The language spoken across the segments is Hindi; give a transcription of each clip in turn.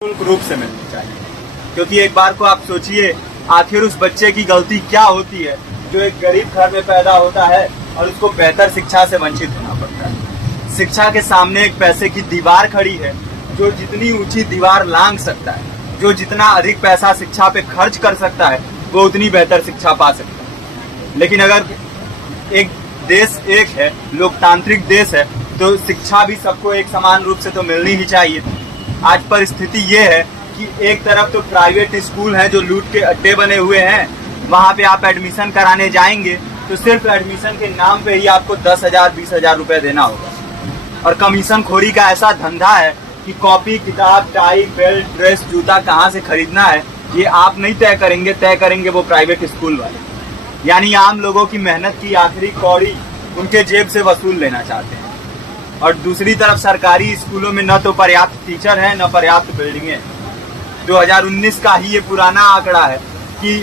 निःशुल्क रूप से मिलनी चाहिए। क्योंकि एक बार को आप सोचिए, आखिर उस बच्चे की गलती क्या होती है जो एक गरीब घर में पैदा होता है और उसको बेहतर शिक्षा से वंचित होना पड़ता है। शिक्षा के सामने एक पैसे की दीवार खड़ी है, जो जितनी ऊंची दीवार लांघ सकता है, जो जितना अधिक पैसा शिक्षा पे खर्च कर सकता है, वो उतनी बेहतर शिक्षा पा सकता है। लेकिन अगर एक देश एक है, लोकतांत्रिक देश है, तो शिक्षा भी सबको एक समान रूप से तो मिलनी ही चाहिए। आज परिस्थिति ये है कि एक तरफ तो प्राइवेट स्कूल हैं जो लूट के अड्डे बने हुए हैं, वहां पे आप एडमिशन कराने जाएंगे तो सिर्फ एडमिशन के नाम पे ही आपको 10,000 20,000 रुपए देना होगा। और कमीशन खोरी का ऐसा धंधा है कि कॉपी किताब टाई बेल्ट ड्रेस जूता कहाँ से खरीदना है ये आप नहीं तय करेंगे वो प्राइवेट स्कूल वाले। यानी आम लोगों की मेहनत की आखिरी कौड़ी उनके जेब से वसूल लेना चाहते हैं। और दूसरी तरफ सरकारी स्कूलों में न तो पर्याप्त टीचर है न पर्याप्त बिल्डिंगें। 2019 का ही ये पुराना आंकड़ा है कि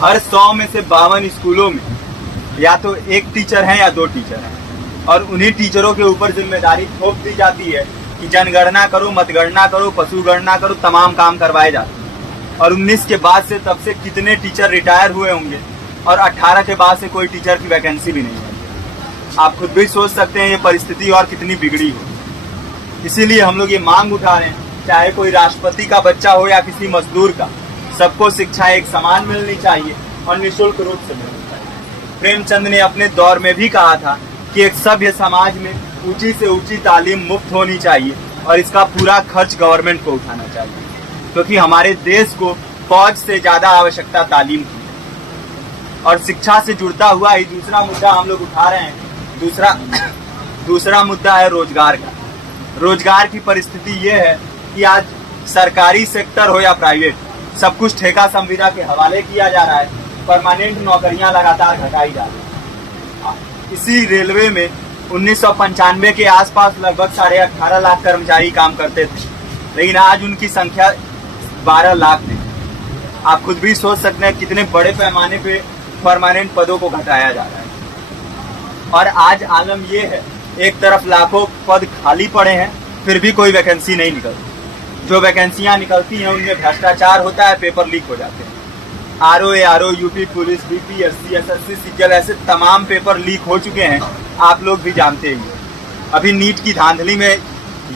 हर 100 में से 52 स्कूलों में या तो एक टीचर है या 2 टीचर हैं। और उन्हीं टीचरों के ऊपर जिम्मेदारी थोप दी जाती है कि जनगणना करो, मतगणना करो, पशु गणना करो, तमाम काम करवाए जाते हैं। और 19 के बाद से तब से कितने टीचर रिटायर हुए होंगे और 18 के बाद से कोई टीचर की वैकेंसी भी नहीं है। आप खुद भी सोच सकते हैं ये परिस्थिति और कितनी बिगड़ी हो। इसीलिए हम लोग ये मांग उठा रहे हैं, चाहे कोई राष्ट्रपति का बच्चा हो या किसी मजदूर का, सबको शिक्षा एक समान मिलनी चाहिए और निःशुल्क रूप से मिलनी चाहिए। प्रेमचंद ने अपने दौर में भी कहा था कि एक सभ्य समाज में ऊंची से ऊंची तालीम मुफ्त होनी चाहिए और इसका पूरा खर्च गवर्नमेंट को उठाना चाहिए, क्योंकि हमारे देश को फौज से ज्यादा आवश्यकता तालीम की है। और शिक्षा से जुड़ता हुआ ही दूसरा मुद्दा हम लोग उठा रहे हैं। दूसरा मुद्दा है रोजगार का। रोजगार की परिस्थिति ये है कि आज सरकारी सेक्टर हो या प्राइवेट, सब कुछ ठेका संविदा के हवाले किया जा रहा है। परमानेंट नौकरियां लगातार घटाई जा रही है। इसी रेलवे में 1995 के आसपास लगभग 18.5 लाख कर्मचारी काम करते थे, लेकिन आज उनकी संख्या 12 लाख है। आप खुद भी सोच सकते हैं कितने बड़े पैमाने पे परमानेंट पदों को घटाया जा रहा है। और आज आलम ये है, एक तरफ लाखों पद खाली पड़े हैं, फिर भी कोई वैकेंसी नहीं निकलती। जो वैकेंसियां निकलती हैं उनमें भ्रष्टाचार होता है, पेपर लीक हो जाते हैं। RO, UP police, BPSC, SSC, CGL ऐसे तमाम पेपर लीक हो चुके हैं, आप लोग भी जानते ही। अभी नीट की धांधली में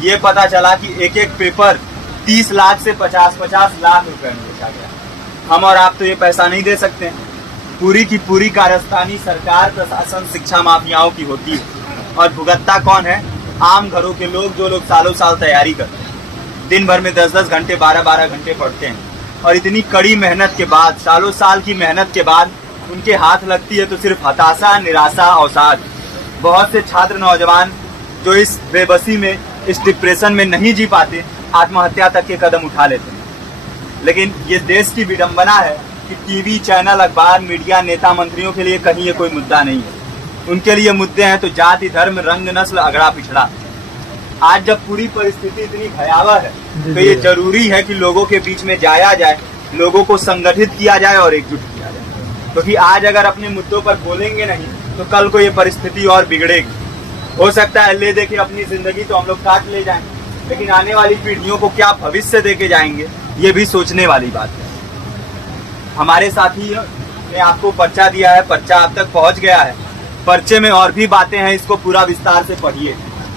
ये पता चला कि एक एक पेपर 30 लाख से 50-50 लाख रुपए में बेचा गया। हम और आप तो ये पैसा नहीं दे सकते हैं। पूरी की पूरी कारस्तानी सरकार, प्रशासन, शिक्षा माफियाओं की होती है। और भुगतता कौन है? आम घरों के लोग, जो लोग सालों साल तैयारी करते हैं, दिन भर में 10-10 घंटे 12-12 घंटे पढ़ते हैं। और इतनी कड़ी मेहनत के बाद, सालों साल की मेहनत के बाद उनके हाथ लगती है तो सिर्फ हताशा, निराशा, अवसाद। बहुत से छात्र नौजवान जो इस बेबसी में, इस डिप्रेशन में नहीं जी पाते, आत्महत्या तक के कदम उठा लेते हैं। लेकिन ये देश की विडंबना है कि टीवी चैनल, अखबार, मीडिया, नेता, मंत्रियों के लिए कहीं ये कोई मुद्दा नहीं है। उनके लिए मुद्दे हैं तो जाति, धर्म, रंग, नस्ल, अगड़ा पिछड़ा। आज जब पूरी परिस्थिति इतनी भयावह है तो ये जरूरी है कि लोगों के बीच में जाया जाए, लोगों को संगठित किया जाए और एकजुट किया जाए। क्योंकि आज अगर अपने मुद्दों पर बोलेंगे नहीं तो कल को ये परिस्थिति और बिगड़ेगी। हो सकता है ले देके अपनी जिंदगी तो हम लोग काट ले जाएं, लेकिन आने वाली पीढ़ियों को क्या भविष्य देके जाएंगे, ये भी सोचने वाली बात है। हमारे साथी ने आपको पर्चा दिया है, पर्चा आप तक पहुंच गया है। पर्चे में और भी बातें हैं, इसको पूरा विस्तार से पढ़िए।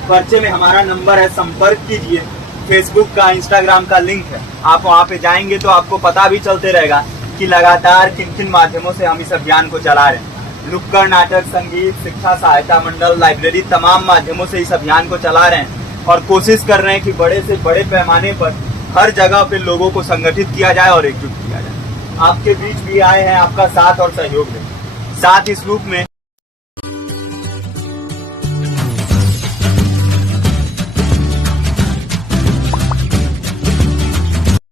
पर्चे में हमारा नंबर है, संपर्क कीजिए। फेसबुक का, इंस्टाग्राम का लिंक है, आप वहां पे जाएंगे तो आपको पता भी चलते रहेगा कि लगातार किन किन माध्यमों से हम इस अभियान को चला रहे हैं। नुक्कड़ नाटक, संगीत, शिक्षा सहायता मंडल, लाइब्रेरी, तमाम माध्यमों से इस अभियान को चला रहे हैं और कोशिश कर रहे हैं कि बड़े से बड़े पैमाने पर हर जगह पे लोगों को संगठित किया जाए और एकजुट किया जाए। आपके बीच भी आए हैं आपका साथ और सहयोग दें। साथ इस रूप में